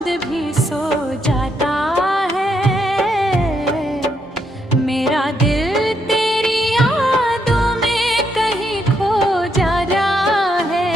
भी सो जाता है, मेरा दिल तेरी यादों में कहीं खो जा रहा है।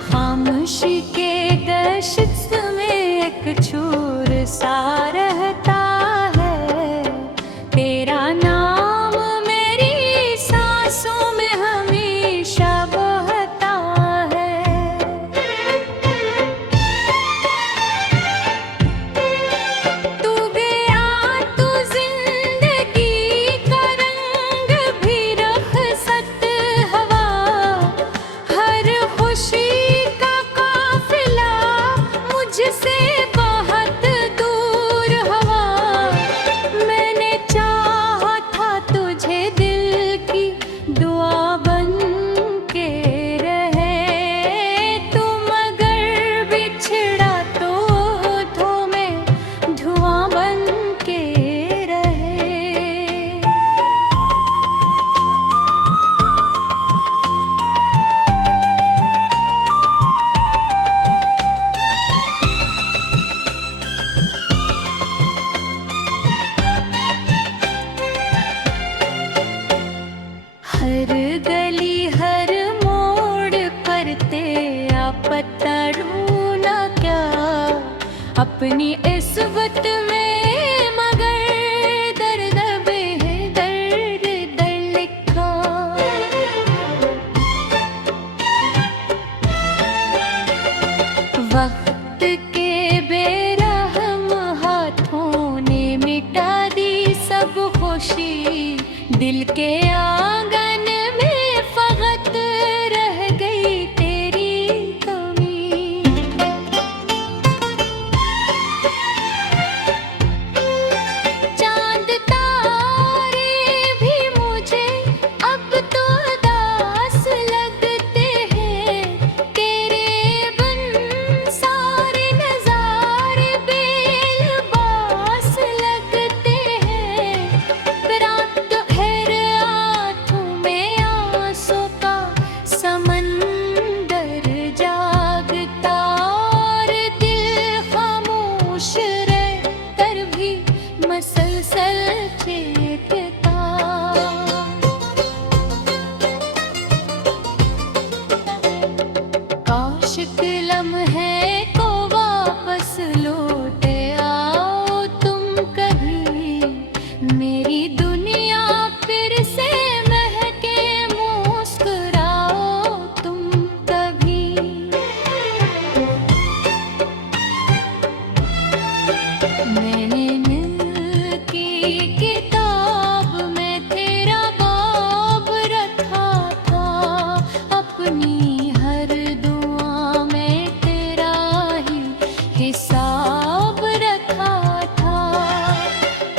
खामोशी के दहशत में एक छूर सा रहता है, तेरा नाम मेरी सांसों में हमेशा बहता है। तू गया तो जिंदगी का रंग भी रखसत हवा, हर खुशी का काफिला मुझसे बहुत दूर हवा। मैंने चाहा था तुझे दिल की दुआ बन के रहे, तू मगर बिछड़ा तो मैं धुआं बन के रहे। हर गली हर मोड़ पर तेरा पता ढूंढा क्या, अपनी इस वक्त में मगर दर्द में दर्द दर लिखा। वक्त के बेरहम हाथों ने मिटा दी सब खुशी, दिल के आंगन में फकत रह गई तेरी कमी। चांद तारे भी मुझे अब तो उदास लगते हैं, तेरे बिन सारे नजारे बेलबास लगते हैं। रात भर आंखों में आंसू का समंदर जागता, और दिल खामोश रह कर भी मसलसल चेखता। काश के लम्हे को वापस लौट आओ तुम कभी, मेरी दुनिया फिर से महके मुस्कुराओ तुम कभी। मैंने की किताब में तेरा बाब रखा था, अपनी हर दुआ में तेरा ही हिसाब रखा था।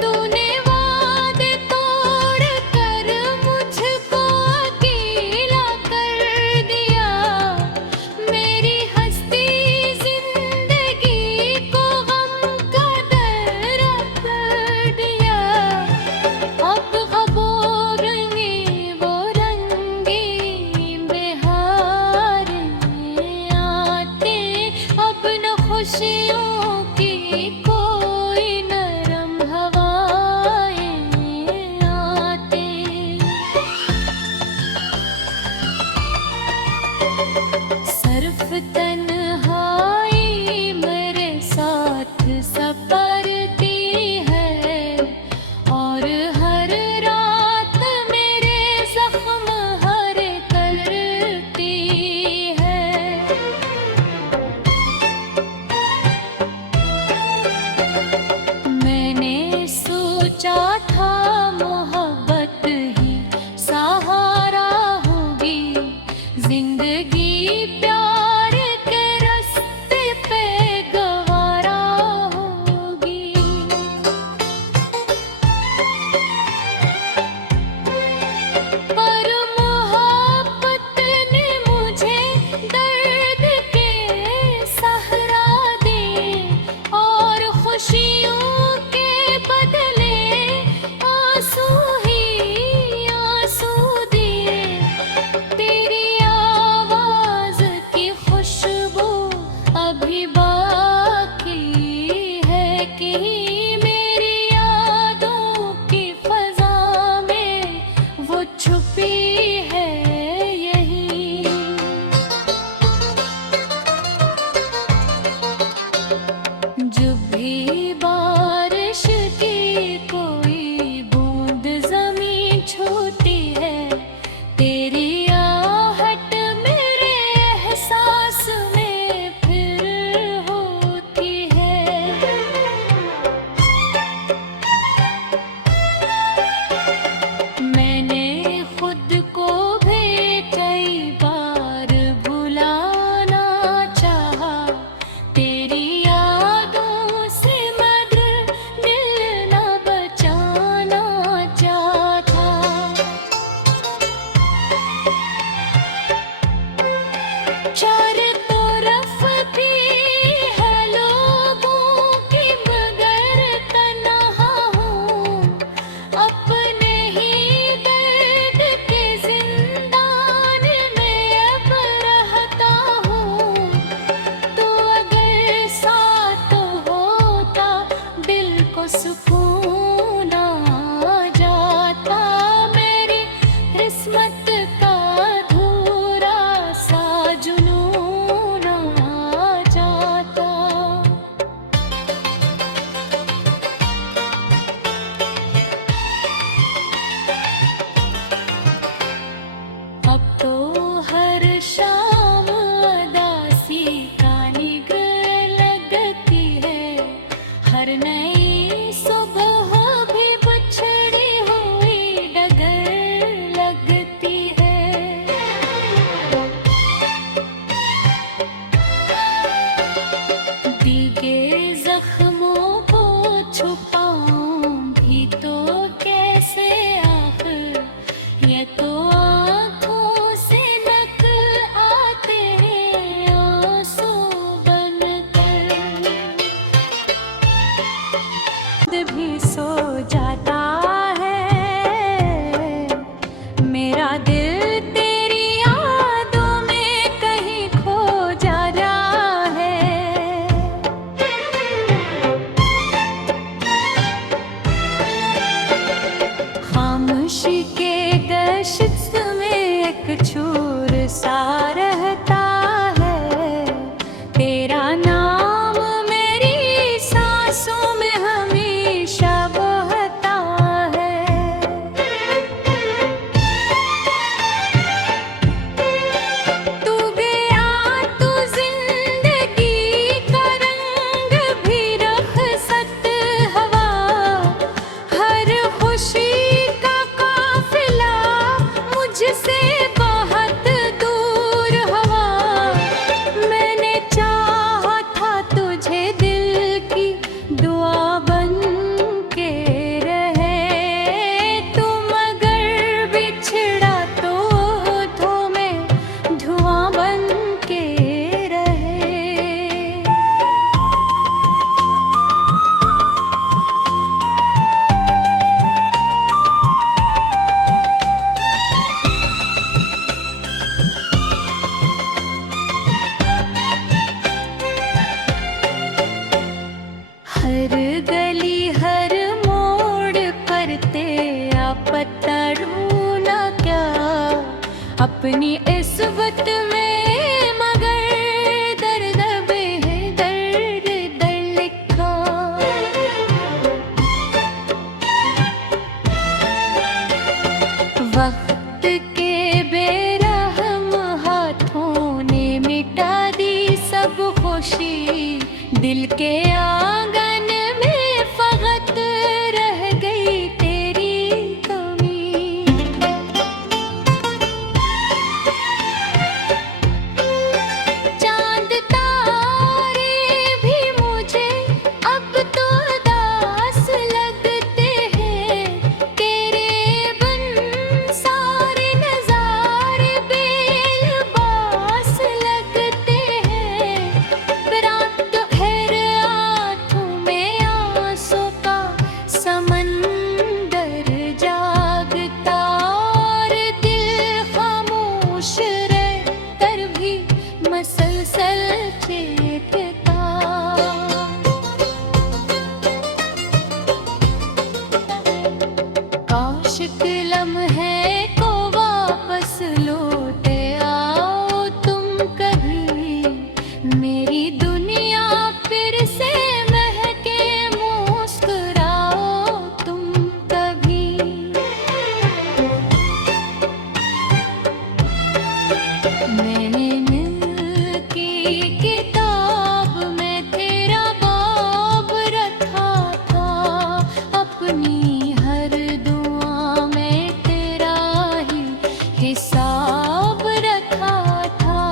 तूने वादे तोड़ कर मुझको अकेला कर दिया, मेरी हस्ती जिंदगी को गम का दर्रा कर दिया। अब ख्वाबों रंगी वो रंगी बहारें आते, अब न खुशियों की कोई नरम हवाएं आते। सिर्फ तन्हाई मेरे साथ सफरती है, और हर रात मेरे जख्म हरे करती है। सा रहता है। तेरा नाम मेरी सांसों में हमेशा बहता है। तू गया तो जिंदगी का रंग भी रख सत हवा। हर खुशी का काफिला मुझसे बहुत दूर हवा। मैंने चाहा था तुझे दिल की दुआ बन के रहे। तू मगर बिछड़ा तो मैं धुआं बन के रहे। हर गली हर मोड़ पर तेरा पता ढूंढा क्या अपनी इस्वत में, मगर दर्द में दर्द दर लिखा। वक्त के बेरहम हाथों ने मिटा दी सब खुशी। दिल के आंगन में फकत रह गई तेरी कमी। चांद तारे भी मुझे अब तो उदास लगते हैं। तेरे बिन सारे नजारे बेलबास लगते हैं। रात भर आंखों में आंसू का समंदर जागता और दिल खामोश रह कर भी मसलसल चेतता। काश के लम्हे को वापस लौटे आओ तुम कभी। मेरी दुनिया फिर से महके मुस्कुराओ तुम कभी। मैंने नील की किताब में तेरा बाब रखा था। अपनी हर दुआ में तेरा ही हिसाब रखा था।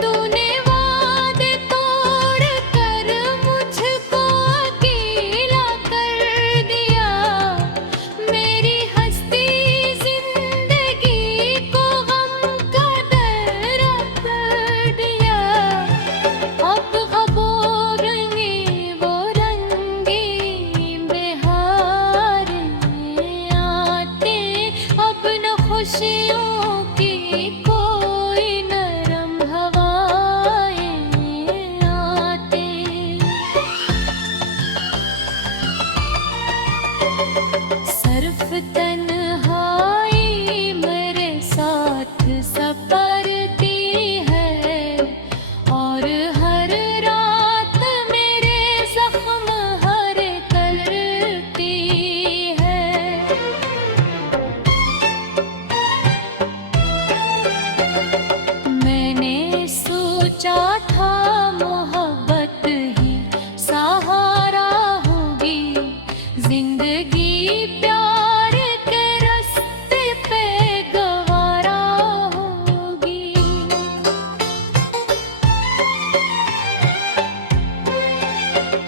तूने वादे तोड़ कर मुझको अकेला कर दिया। मेरी हस्ती जिंदगी को गम का दर्रा कर दिया। अब ख्वाबों रंगी वो रंगी बहारें आते। अब न खुशियों की कोई नरम हवाएं आते। सिर्फ तन्हाई मेरे साथ सफरती है। और हर रात मेरे जख्म हरे करती है। मैंने सोचा था मोहब्बत ही सहारा होगी। जिंदगी प्यार के रास्ते पे गवारा होगी।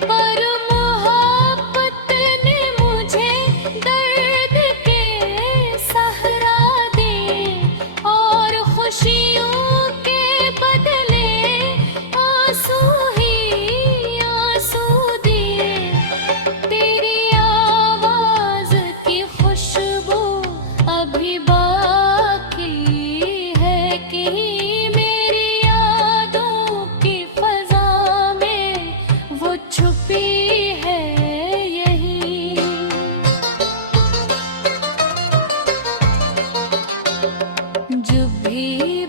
पर मोहब्बत ने मुझे दर्द के सहरा दिए। और खुशियों के बदले आंसू ही आंसू दिए। तेरी आवाज की खुशबू अभी बाकी है कि मेरी यादों की फजा में वो छुपी है यही। जब भी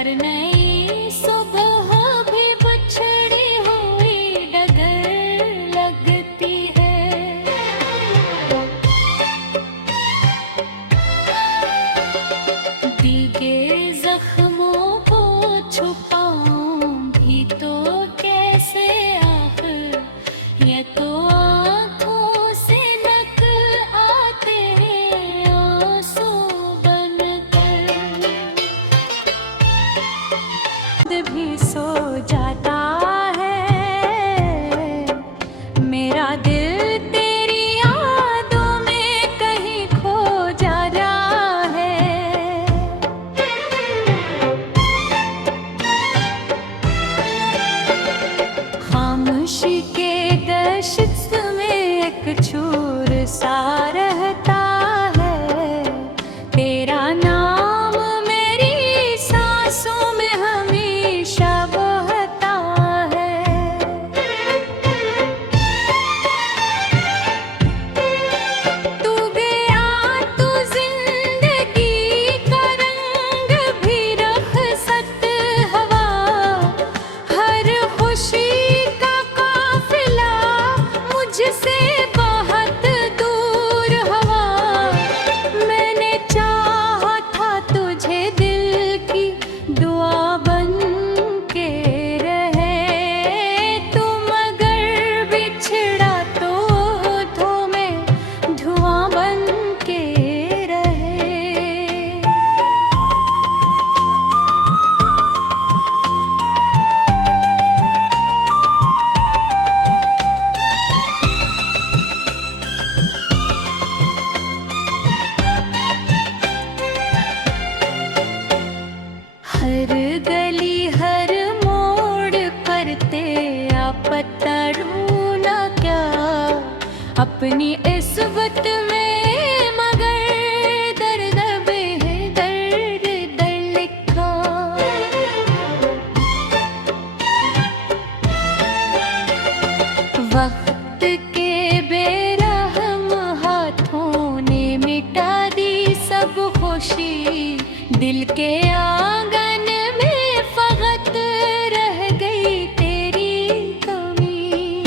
हर नई सुबह भी बिछड़ी हुई डगर लगती है। भीगे जख्मों को छुपाऊं भी तो कैसे, आखिर ये तो आँखों से नकल आते हैं आंसू बनकर। भी सो जाता है मेरा दिल तेरी यादों में कहीं खो जा रहा है। खामोशी के दशत में एक छूर सा रहता है, तेरा नाम मेरी सांसों में हमेशा बहता है। तू गया तो जिंदगी का रंग भी रखसत हवा, हर खुशी का काफिला मुझसे बहुत दूर हवा। मैंने चाहा था तुझे दिल की दुआ बन के रहे, तुम अगर बिछड़ा तो मैं धुआं बन के रहे। हर गली हर मोड़ पर तेरा पता ढूंढा क्या, अपनी इस्वत में मगर दर्द में दर्द दर्द लिखा। वक्त के बेरहम हाथों ने मिटा दी सब खुशी, दिल के आंगन में फकत रह गई तेरी कमी।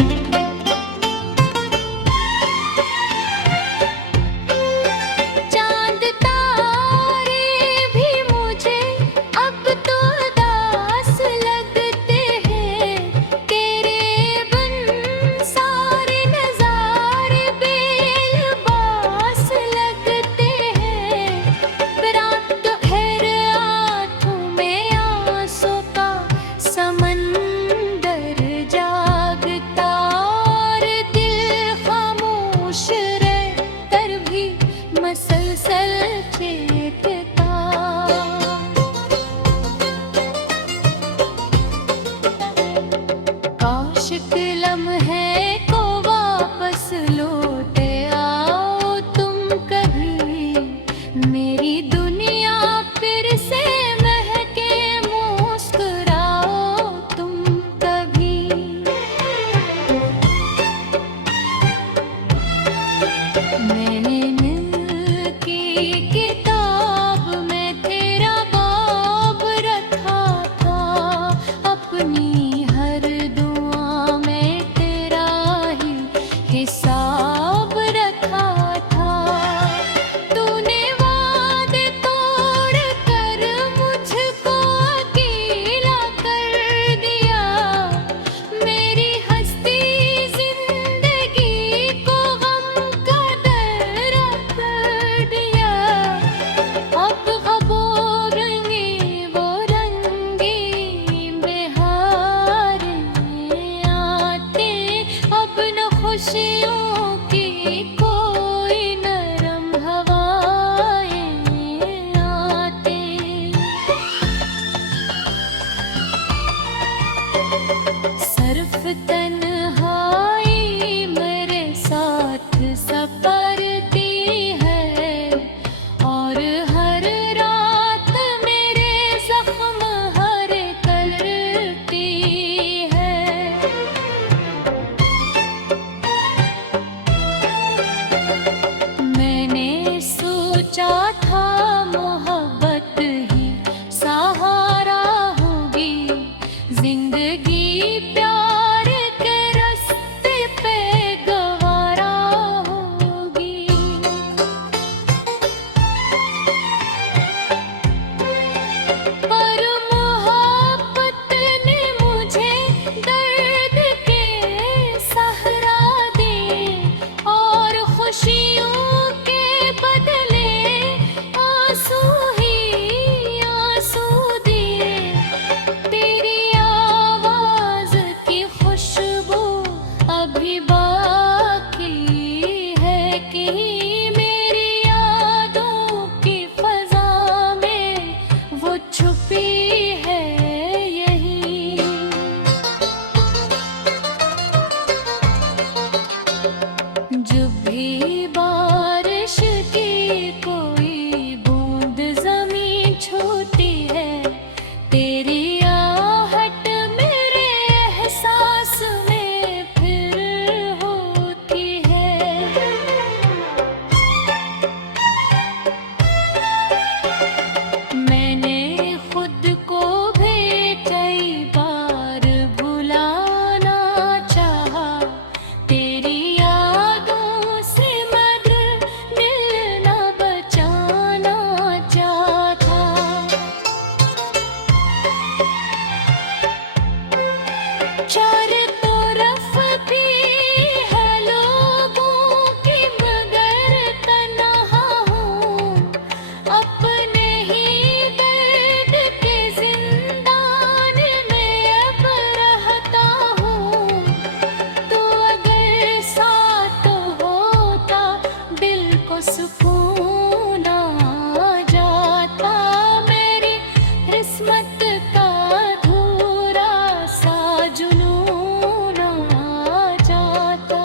किस्मत का अधूरा सा जुनून आ जाता।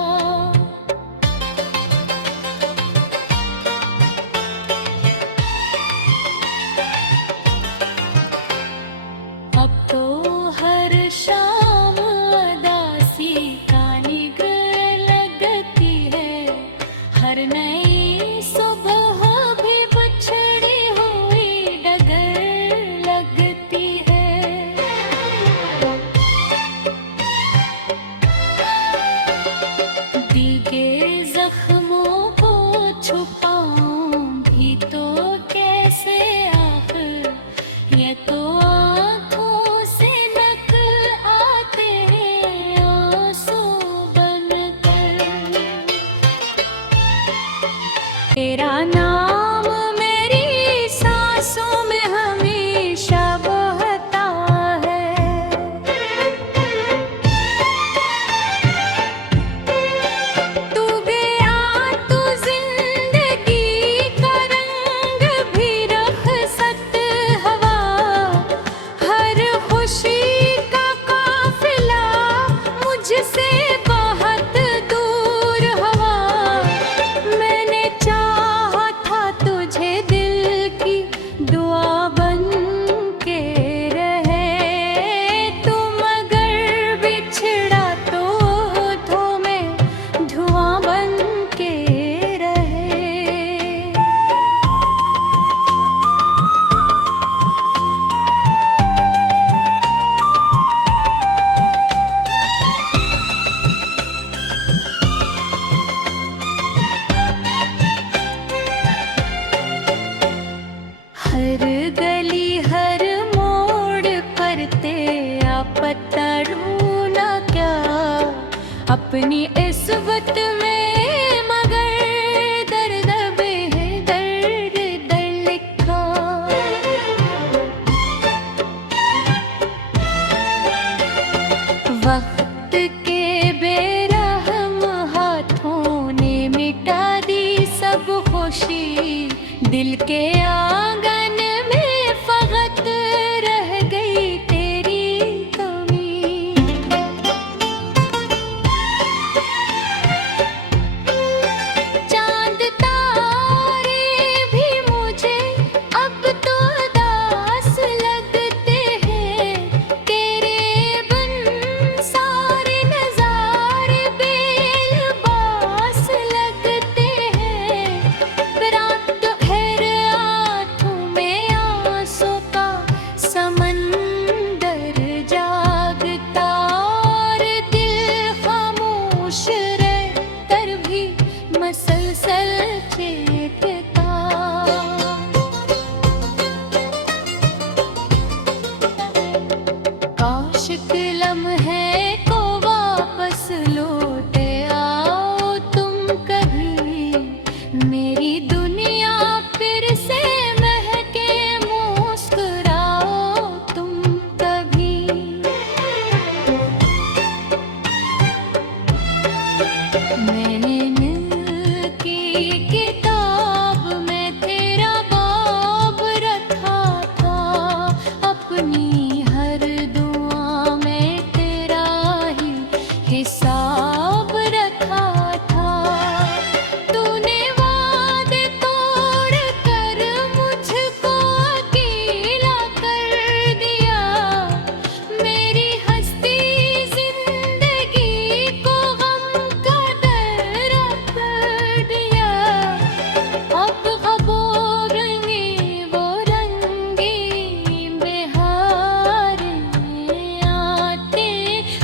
अब तो हर शाम अदासी का निगाह लगती है, हर नई सुबह भी बिछड़ी हुई डगर लगती है। दीगे जख्मों को छुपाऊं भी तो कैसे आखिर, ये तो आँखों से नकल आते हैं आंसू बनकर। तेरा नाम मेरी सांसों में हमेशा बहता है। तू गया तो जिंदगी का रंग भी रख सत हवा, हर खुशी का काफिला मुझसे बहुत दूर हवा। मैंने चाहा था तुझे दिल की दुआ बन के रहे, तुम अगर बिछड़ा तो मैं धुआं बन के रहे। हर गली हर मोड़ पर तेरा पता ढूंढा क्या, अपनी इस वक्त में मगर दर्द में दर्द दर लिखा। वक्त के बेरहम हाथों ने मिटा दी सब खुशी, दिल के आंगन में फकत रह गई तेरी कमी। चांद तारे भी मुझे अब तो उदास लगते हैं, तेरे बिन सारे नजारे बेलबास लगते हैं। रात भर आँखों में आंसू का समंदर जागता, और दिल खामोश रह कर भी मसलसल चेतता। काश के लम्हे को वापस लौटे आओ तुम कभी, मेरी दुनिया फिर से महके मुस्कुराओ तुम कभी। मैंने की किताब में तेरा बाब रखा था, अपनी हर दुआ में तेरा ही हिसाब रखा था। तूने वादे तोड़ कर मुझको अकेला कर दिया, मेरी हस्ती जिंदगी को गम का दर्रा कर दिया। अब ख़बों रंगी वो रंगी बहारें आते,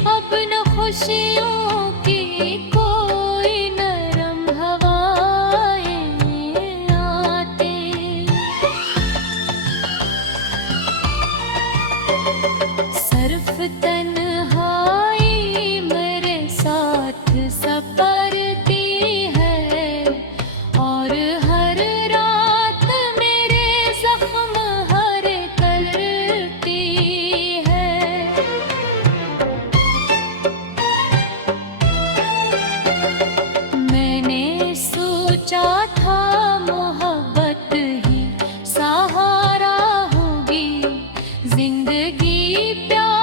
अब न खुशियों की कोई नरम हवाएं आते। सिर्फ तन्हाई मेरे साथ सफरती है, और हर रात मेरे जख्म हरे करती है। जिंदगी प्यार